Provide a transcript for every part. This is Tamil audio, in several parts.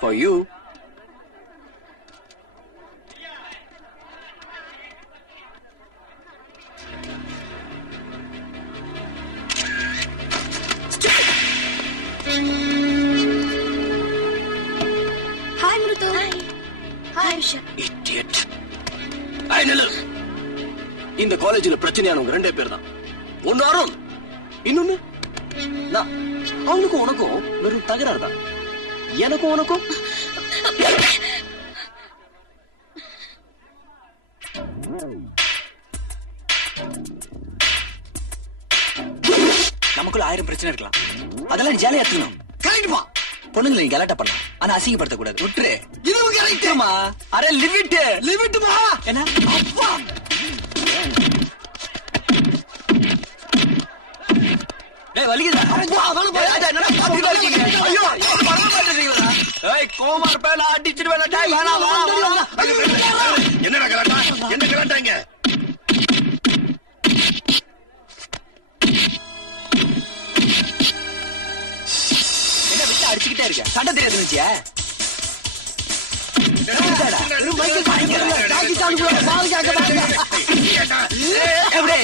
For you. Hi, Mrutu. Hi, Risha. Idiot. Hi, Nilu. இந்த காலேஜில் பிரச்சனையானவங்க 2 பேர் தான். ஒன்னு அருண், இன்னொன்னு நான். அவனுக்கும் உனக்கும் வெறும் தகராறு தான். எனக்கும் உனக்கும் நமக்குள்ள 1000 பிரச்சனை இருக்கலாம். அதெல்லாம் ஜாலியா எடுத்துக்கணும். கரெக்ட்மா. பொண்ணுங்களை நீ கலாட்டா பண்ணலாம், ஆனா அசிங்கப்படுத்த கூடாது. விட்டுரு. இது கரெக்ட்மா. Array limit லிமிட்மா. என்ன அப்பா. டேய் வலிக்குதா? அப்பா அவள போய் என்னடா காப்பிடா இருக்கீங்க? ஐயோ பண்ண மாட்டேங்கறீங்களா? ஏய் கோமா இருப்ப நான் அடிச்சிடுவேன். டேய் வேணா வா. என்னடா கலாட்டா? என்ன கலாட்டாங்க? என்ன விட்டு அடிச்சிட்டே இருக்க? சண்டை தெரியாது நினைச்சியா? எப்படி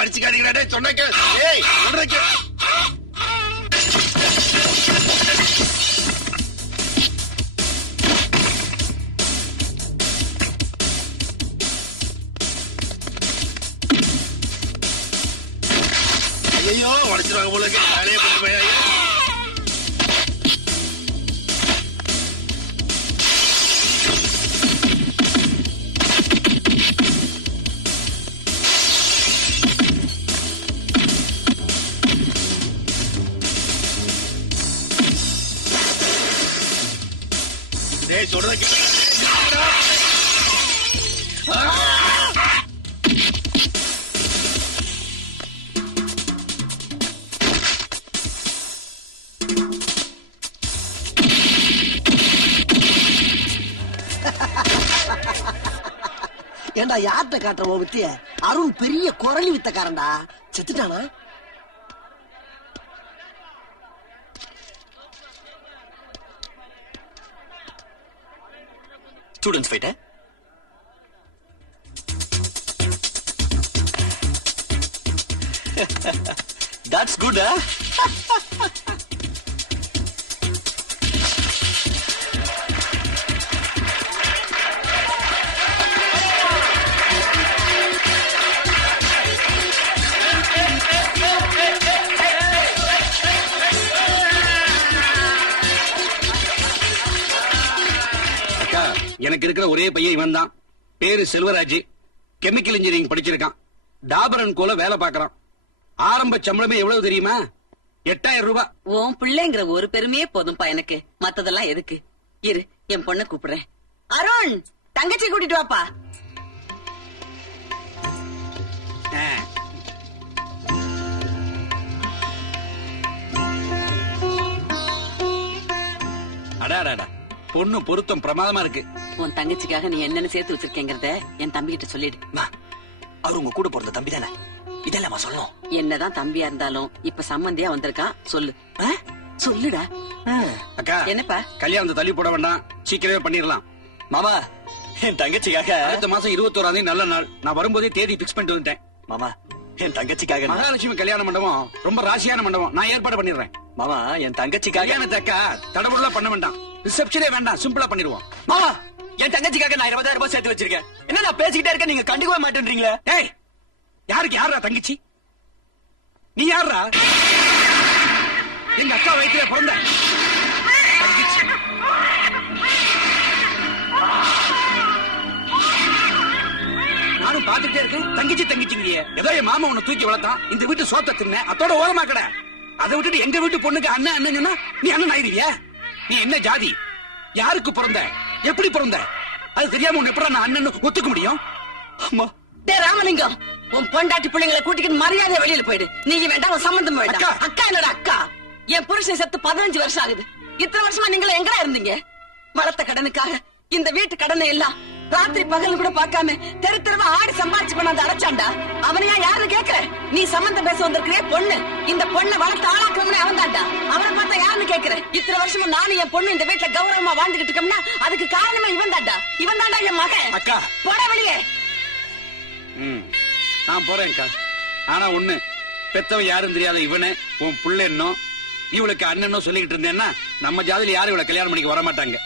அடிச்சுக்காதீங்கடா சொன்னேன். ஏய் சொல்றேன். ஐயோ உடச்சிருவாங்க போல இருக்கு. வேலையை போட்டு போய் சொல்றேன். ஏண்டா யார்கிட்ட காட்டுற வித்திய? அருண் பெரிய குரலி வித்தக்காரன்டா. செத்துட்டானா? Students fight. That's good, huh? எனக்கு இருக்கிற ஒரே பையன் இவன் தான். பேரு செல்வராஜ். கெமிக்கல் இன்ஜினியரிங் படிச்சிருக்கான். டாபர் அண்ட் கோல வேலை பார்க்கறான். ஆரம்ப சம்பளமே எவ்வளவு தெரியுமா? 8000 ரூபாய். உன் பிள்ளைங்கிற ஒரு பெருமையே போதும்பா எனக்கு. மத்ததெல்லாம் எதுக்கு? இரு, என் பொண்ணை கூப்பிடுறேன். அருண், தங்கச்சி கூட்டிட்டு வாப்பா. ஆ. அடாடாடா, பொண்ணு பொருத்தம் பிரமாதமா இருக்கு. உன் தங்கச்சிக்காக நீ என்னன்னு சேர்த்து வச்சிருக்கேங்கிறத என் தம்பி கிட்ட சொல்லிடு. அவர் உங்க கூட பிறந்த தம்பி தானே, இதெல்லாம் சொல்லணும். என்னதான் தம்பியா இருந்தாலும் இப்ப சம்மந்தியா வந்திருக்கான், சொல்லு. சொல்லுடா. அக்கா, என்னப்பா? கல்யாணத்தை தள்ளி போட வேண்டாம், சீக்கிரமே பண்ணிடலாம். மாமா, என் தங்கச்சிக்காக அடுத்த மாசம் 21ஆம் தேதி நல்ல நாள். நான் வரும்போதே தேதி பிக்ஸ் பண்ணிட்டு வந்துட்டேன். மாமா, என் தங்கச்சிக்காக மகாலட்சுமி கல்யாண மண்டபம் ரொம்ப ராசியான மண்டபம். நான் ஏற்பாடு பண்ணிடுறேன். மாமா, என் தங்கச்சிக்காக கல்யாணத்தை அக்கா தடவுலாம் பண்ண வேண்டாம், ரிசப்ஷனே வேண்டாம், சிம்பிளா பண்ணிடுவோம். மாமா, என் தங்கச்சிக்காக நான் 20,000 ரூபாய் சேர்த்து வச்சிருக்கேன். என்ன நான் பேசிக்கிட்டே இருக்கேன், நீங்க கண்டுக்கவே மாட்டேன்றீங்களே. ஏய், யாருக்கு யாரா தங்கச்சி? நீ யாரா? எங்க அக்கா வயித்துல பிறந்த தங்கச்சி. நானும் பாத்துட்டே இருக்கேன், தங்கச்சி தங்கச்சிங்க. ஏதோ என் மாமா உன்னை தூக்கி வளர்த்தான், இந்த வீட்டு சோத்த தின்ன, அதோட ஓரமா கடை. அதை விட்டுட்டு எங்க வீட்டு பொண்ணுக்கு அண்ணன் அண்ணன் சொன்னா நீ அண்ணன் ஆயிருவியா? நீ என்ன ஜாதி? யாருக்கு பிறந்த? எப்படி பிறந்த? அது தெரியாம உன்னை எப்படி நான் அண்ணன் ஒத்துக்க முடியும்? அம்மா, டேய் ராமலிங்கம், உன் பொண்டாட்டி பிள்ளைங்களை கூட்டிக்கிட்டு மரியாதை வெளியில போயிடு. நீங்க வேண்டாம், உன் சம்பந்தம் வேண்டாம். அக்கா. அக்கா என்னடா அக்கா? என் புருஷன் செத்து 15 வருஷம் ஆகுது. இத்தனை வருஷமா நீங்கள எங்கடா இருந்தீங்க? வளர்த்த கடனுக்காக இந்த வீட்டு கடனை எல்லாம் ராத்திரி பகல் கூட பார்க்காம தெரு தெருவா ஆடி சம்பாதிச்சு கொண்டாந்து அடைச்சாண்டா. அவனையா யாருன்னு கேக்குற? நீ சம்பந்தம் பேச வந்திருக்கிற பொண்ணு, இந்த பொண்ணை வளர்த்து ஆளாக்குறவனே அவன் தாண்டா. அவனை பார்த்தா யாருன்னு கேக்குற? இத்தனை வருஷமா நானும் என் பொண்ணு இந்த வீட்டுல கௌரவமா வாழ்ந்துகிட்டு இருக்கோம்னா அதுக்கு காரணமே இவன் தாண்டா. இவன் தாண்டா என் மகன். அக்கா. போட வெளியே. நான் போறேன்க்கா. ஆனா ஒண்ணு, பெத்தவன் யாரும் தெரியாத இவனு உன் புள்ள என்னோ இவளுக்கு அண்ணனும் சொல்லிக்கிட்டு இருந்தேன்னா நம்ம ஜாதியில யாரும் இவளை கல்யாணம் பண்ணிக்க வர மாட்டாங்க.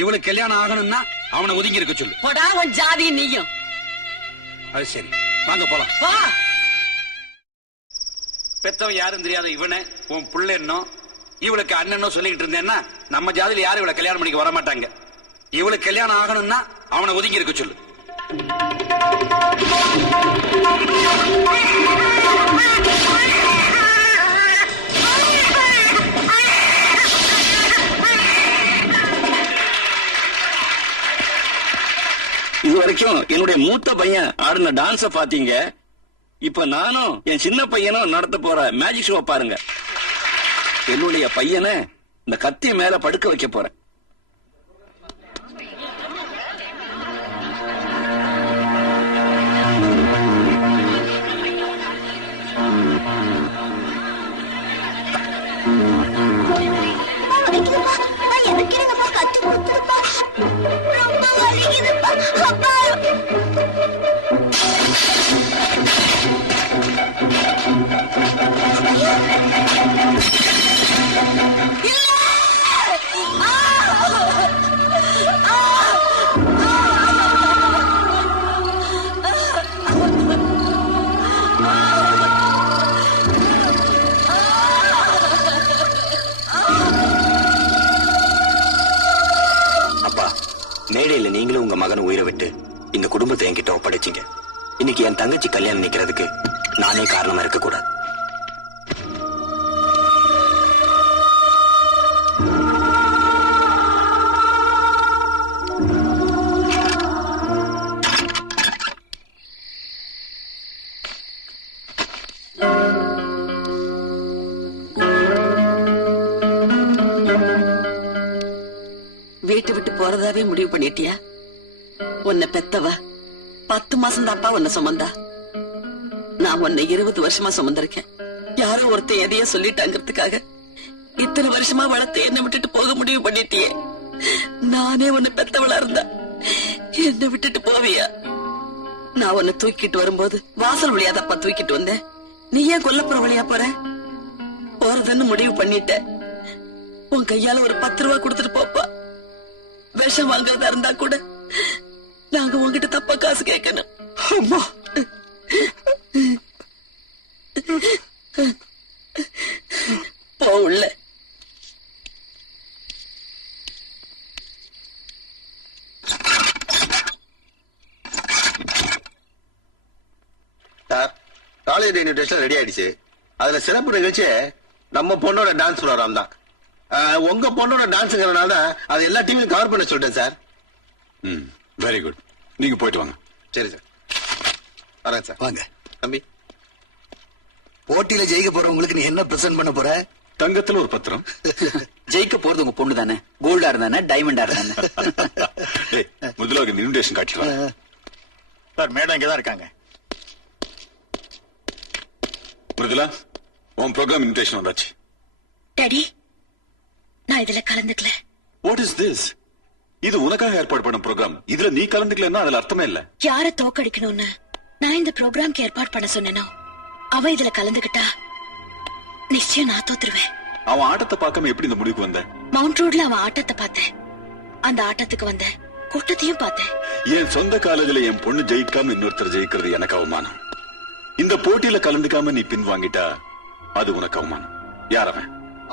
இவளுக்கு கல்யாணம் ஆகணும்னா அவனை ஒதுங்கி இருக்க சொல்லு. போடா, உன் ஜாதி நீயும். அது சரி, வாங்க போலாம். வா. பெத்தவன் யாரும் தெரியாத இவனு உன் புள்ள என்னோ இவளுக்கு அண்ணனும் சொல்லிக்கிட்டு இருந்தேன்னா நம்ம ஜாதியில யாரும் இவளை கல்யாணம் பண்ணிக்க வர மாட்டாங்க. இவளுக்கு கல்யாணம் ஆகணும்னா அவனை ஒதுங்கி இருக்க சொல்லு. இது வரைக்கும் என்னுடைய மூத்த பையன் ஆடின டான்ஸ பாத்தீங்க. இப்ப நானும் என் சின்ன பையனும் நடத்த போற மேஜிக் ஷோ பாருங்க. என்னுடைய பையனை இந்த கத்தி மேல படுக்க வைக்க போறேன். எனக்குப்பா கத்தி கொடுத்துருப்பா, ரொம்ப வலிக்குதுப்பா. அப்பா, மேடையில நீங்களும் உங்க மகன் உயிரை விட்டு இந்த குடும்பத்தை என்கிட்ட ஒப்படைச்சிங்க. இன்னைக்கு என் தங்கச்சி கல்யாணம் நிக்கிறதுக்கு நானே காரணமா இருக்க கூடாது. வீட்டை விட்டு போறதாவே முடிவு பண்ணிட்டியா? உன்னை பெத்தவ 10 மாசம் தான்ப்பா உன்னை சுமந்தா. நான் உன்னை 20 வருஷமா சுமந்திருக்கேன். யாரோ ஒருத்தன் எதையோ சொல்லிட்டாங்கிறதுக்காக இத்தனை வருஷமா வளர்த்து என்னை விட்டுட்டு போக முடிவு பண்ணிட்டியே. நானே உன்னை பெத்தவளா இருந்தா என்னை விட்டுட்டு போவியா? நான் உன்னை தூக்கிட்டு வரும்போது வாசல் வழியாதப்பா தூக்கிட்டு வந்தேன். நீ ஏன் கொல்லப்புற வழியா போற? போறதுன்னு முடிவு பண்ணிட்ட. உன் கையால ஒரு 10 ரூபா கொடுத்துட்டு போப்பா. விஷம் வாங்குறதா இருந்தா கூட நாங்க உங்ககிட்ட தப்பா காசு கேட்கணும். அம்மா, போ உள்ள. சார், காலேஜ் இன்விடேஷன் ரெடி ஆயிடுச்சு. அதுல சிறப்பு நிகழ்ச்சி நம்ம பொண்ணோட டான்ஸ் ப்ரோக்ராம் தான். உங்க பொண்ணோட டான்ஸுங்கிறனால அது எல்லா டீமையும் கவர் பண்ண சொல்லிட்டேன் சார். Very good. நீங்க போயிட்டு வாங்க. சரி சார், வரேன் சார். வாங்க தம்பி. போட்டியில ஜெயிக்க போறவங்களுக்கு நீ என்ன பிரசன்ட் பண்ண போற? தங்கத்துல ஒரு பத்திரம். ஜெயிக்க போறது உங்க பொண்ணு தானே? கோல்டா இருந்தானே, டைமண்டா இருந்தானே? முதல்ல இன்விடேஷன் காட்டிடுவாங்க. சார் மேடம் இங்கதான் இருக்காங்க. மிருதுலா, உன் ப்ரோக்ராம் இன்விடேஷன் வந்தாச்சு. டாடி, நான் இதுல கலந்துக்கல. What is this? இது உனக்காக ஏற்பாடு பண்ண ப்ரோக்ராம். இதுல நீ கலந்துக்கலன்னா அதுல அர்த்தமே இல்ல. யார தோக்கடிக்கணும்னு நான் இந்த ப்ரோக்ராம்க்கு ஏற்பாடு பண்ண சொன்னேனோ அவ இதுல கலந்துகிட்டா நிச்சயம் நான் தோத்துருவேன். அவன் ஆட்டத்தை பார்க்காம எப்படி இந்த முடிவுக்கு வந்த? மவுண்ட் ரோட்ல அவன் ஆட்டத்தை பார்த்தேன். அந்த ஆட்டத்துக்கு வந்த கூட்டத்தையும் பார்த்தேன். என் சொந்த காலேஜ்ல என் பொண்ணு ஜெயிக்காம இன்னொருத்தர் ஜெயிக்கிறது எனக்கு அவமானம். இந்த போட்டியில கலந்துக்காம நீ பின் வாங்கிட்டா அது உனக்கு அவமானம். யார் அவன்?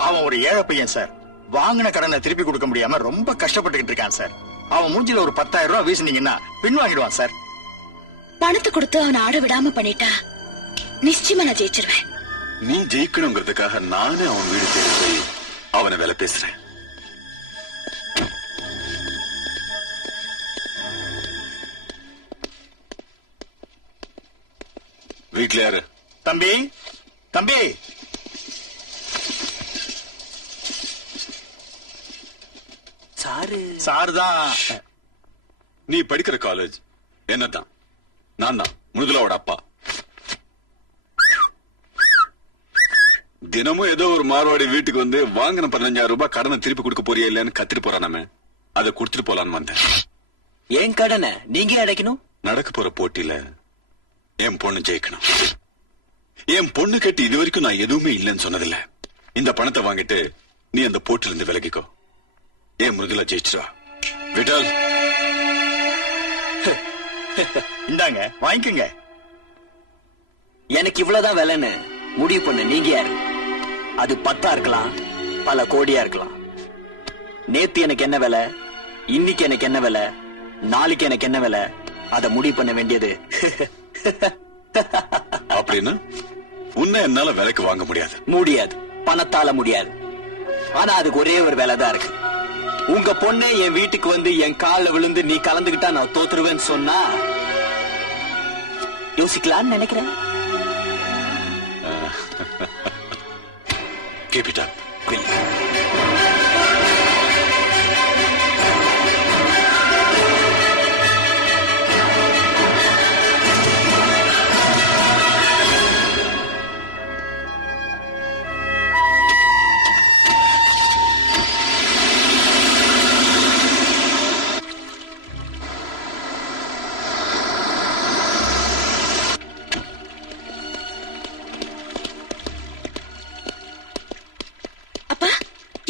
அவன் ஒரு ஏழை பையன் சார். வாங்கின கடனை திருப்பி கொடுக்க முடியாம ரொம்ப கஷ்டப்பட்டுக்கிட்டு இருக்கான் சார். அவன் மூஞ்சில ஒரு 10,000 ரூபாய் வீசினீங்கன்னா பின் வாங்கிடுவான் சார். பணத்தை கொடுத்து அவனை ஆட விடாம பண்ணிட்டா நிச்சயமா நான் ஜெயிச்சிருவேன். நீ ஜெயிக்கணுங்கிறதுக்காக நானே அவன் வீடு தேடி போய் அவனை வேலை பேசுறேன். வீட்டுல யாரு? தம்பி, தம்பி. சாரு தான். நீ படிக்கிற காலேஜ் என்னதான்? நான் தான் மிருதுலாவோட அப்பா. தினமும் ஏதோ ஒரு மார்வாடி வீட்டுக்கு வந்து வாங்கின 15,000 ரூபாய் கடனை திருப்பி கொடுக்க போறியா இல்லன்னு கத்திட்டு போறானாமே, அதை கொடுத்துட்டு போலான்னு வந்தேன். ஏன் கடனை நீங்க அடைக்கணும்? நடக்க போற போட்டியில என் பொண்ணு ஜெயிக்கணும். என் பொண்ணு கேட்டு இது வரைக்கும் நான் எதுவுமே இல்லைன்னு சொன்னதில்ல. இந்த பணத்தை வாங்கிட்டு நீ அந்த போட்டில இருந்து விலகிக்கோ. ஏன் மிருதுலா ஜெயிச்சிருவா. விட்டால் இந்தாங்க வாங்கிக்கங்க. எனக்கு இவ்வளவுதான் விலைன்னு முடிவு பண்ண நீங்க யாரு? அது 10 இருக்கலாம், பல கோடியா இருக்கலாம். நேத்து எனக்கு என்ன விலை, இன்னைக்கு எனக்கு என்ன விலை, நாளைக்கு எனக்கு என்ன விலை, அதை முடிவு பண்ண வேண்டியது. அப்படின்னு உன்னை என்னால விலைக்கு வாங்க முடியாது. முடியாது, பணத்தால முடியாது. ஆனா அதுக்கு ஒரே ஒரு வேலை தான் இருக்கு. உங்க பொண்ணு என் வீட்டுக்கு வந்து என் காலில் விழுந்து நீ கலந்துகிட்டா நான் தோத்துருவேன்னு சொன்னா யோசிக்கலான்னு நினைக்கிறேன். Keep it up.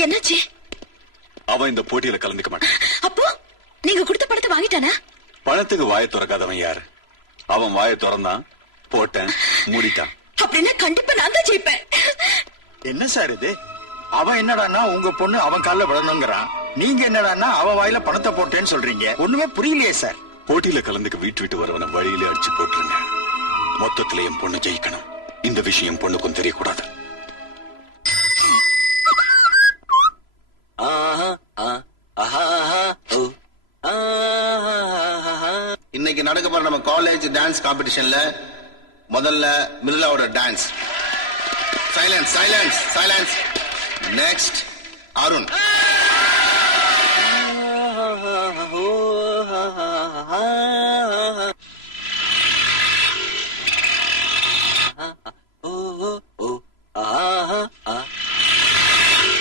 என்னாச்சு? அவன் இந்த போட்டியில கலந்துக்க மாட்டான். அப்போ நீங்க கொடுத்த பணத்தை வாங்கிட்டானா? பணத்துக்கு வாயை திறக்காதவன் யாரு? அவன் வாயை திறந்தான், போட்டேன், மூடிட்டான். அப்படின்னா கண்டிப்பா நான் தான் ஜெயிப்பேன். என்ன சார் இது? அவன் என்னடான்னா உங்க பொண்ணு அவன் காலில் விடணுங்கிறான். நீங்க என்னடான்னா அவன் வாயில பணத்தை போட்டேன்னு சொல்றீங்க. ஒண்ணுமே புரியலையே சார். போட்டியில கலந்துக்க வீட்டு விட்டு வரவன வழியில அடிச்சு போட்டுருங்க. மொத்தத்துல என் பொண்ணு ஜெயிக்கணும். இந்த விஷயம் பொண்ணுக்கும் தெரியக்கூடாது. இன்னைக்கு நடக்க போற நம்ம காலேஜ் டான்ஸ் காம்படிஷன்ல முதல்ல மிருதுலாவோட dance. Silence silence silence. Next Arun.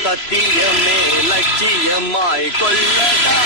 சத்தியமே லட்சியமாய் கொள்ளடா.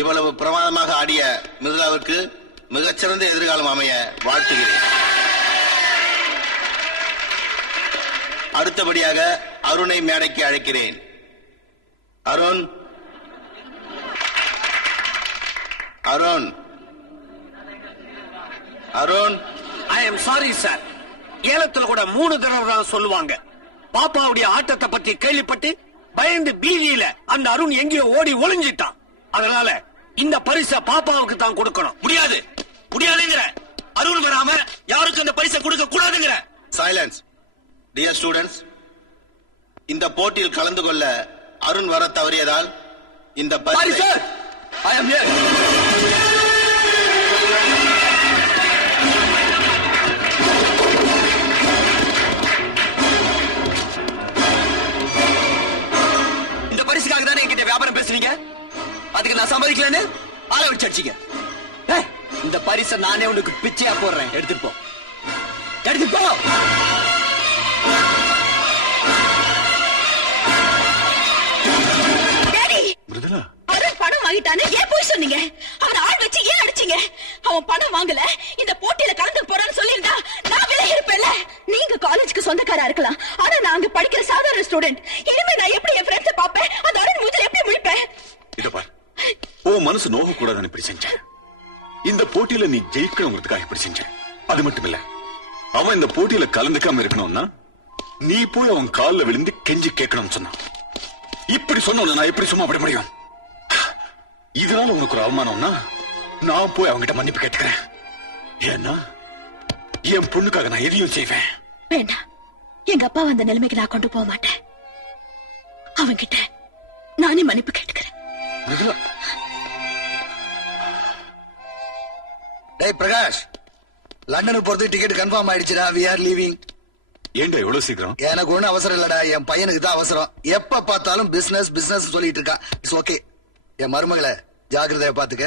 இவ்வளவு பிரமாதமாக ஆடிய மிருதுளாவிற்கு மிகச்சிறந்த எதிர்காலம் அமைய வாழ்த்துகிறேன். அடுத்தபடியாக அருணை மேடைக்கு அழைக்கிறேன். Arun, Arun, Arun. I am sorry sir. ஏலத்துல கூட 3 தடவை தான் சொல்லுவாங்க. பாப்பாவுடைய ஆட்டத்தை பத்தி கேள்விப்பட்டு பயந்து பீதியில அந்த அருண் எங்கேயோ ஓடி ஒளிஞ்சிட்டான். அதனால இந்த பரிசை பாப்பாவுக்கு தான் கொடுக்கணும். முடியாது, முடியாதுங்கிற. அருண் வராம யாருக்கும் அந்த பரிசை கொடுக்க கூடாதுங்கிற. சைலன்ஸ். டியர் ஸ்டூடெண்ட்ஸ், இந்த போட்டியில் கலந்து கொள்ள அருண் வர தவறியதால் இந்த பரிசை ஐ அம் ஹியர். இந்த பரிசுக்காக தானே என்கிட்ட வியாபாரம் பேசுறீங்க? அதுக்கு நான் சம்பாதிக்கலன்னு ஆள வச்சு அடிச்சீங்க. இந்த பரிசை நானே உனக்கு பிச்சையா போடுறேன். எடுத்துட்டு போ, எடுத்துட்டு போ. மிருதுளா, அருண் பணம் வாங்கிட்டானே ஏன் போய் சொன்னீங்க? அவன் ஆள் வச்சு ஏன் அடிச்சீங்க? அவன் பணம் வாங்கல, இந்த போட்டியில கலந்து போறான்னு சொல்லியிருந்தா நான் விலகி இருப்பேன்ல. நீங்க காலேஜுக்கு சொந்தக்காரா இருக்கலாம், ஆனா நான் அங்க படிக்கிற சாதாரண ஸ்டூடெண்ட். இனிமே நான் எப்படி என் ஃப்ரெண்ட்ஸை பாப்பேன்? அந்த அருண் மூஞ்சில எப்படி முழிப்பேன்? இத பார், உன் மனசு நோக கூடாதுன்னு இப்படி செஞ்சேன். இந்த போட்டியில நீ ஜெயிக்கணுங்கிறதுக்காக இப்படி செஞ்சேன். அது மட்டும் இல்ல, அவன் இந்த போட்டியில கலந்துக்காம இருக்கணும்னா நீ போய் அவன் கால்ல விழுந்து கெஞ்சி கேட்கணும்னு சொன்னான். இப்படி சொன்ன நான் எப்படி சும்மா விட முடியும்? இதனால உனக்கு ஒரு அவமானம்னா நான் போய் அவங்கிட்ட மன்னிப்பு கேட்டுக்கிறேன். ஏன்னா என் பொண்ணுக்காக நான் எதையும் செய்வேன். வேண்டாம், எங்க அப்பா அந்த நிலைமைக்கு நான் கொண்டு போக மாட்டேன். அவன்கிட்ட நானே மன்னிப்பு கேட்டுக்கிறேன். டேய் பிரகாஷ், லண்டனுக்கு போறதுக்கு டிக்கெட் கன்ஃபார்ம் ஆயிடுச்சுடா. we are leaving. ஏண்டா எவ்வளவு சீக்கிரம்? எனக்கு ஒண்ணும் அவசரம் இல்லடா, என் பையனுக்கு தான் அவசரம். எப்ப பார்த்தாலும் பிசினஸ் பிசினஸ் சொல்லிட்டு இருக்கான். It's okay. என் மருமகளை ஜாக்கிரதையா பாத்துக்க.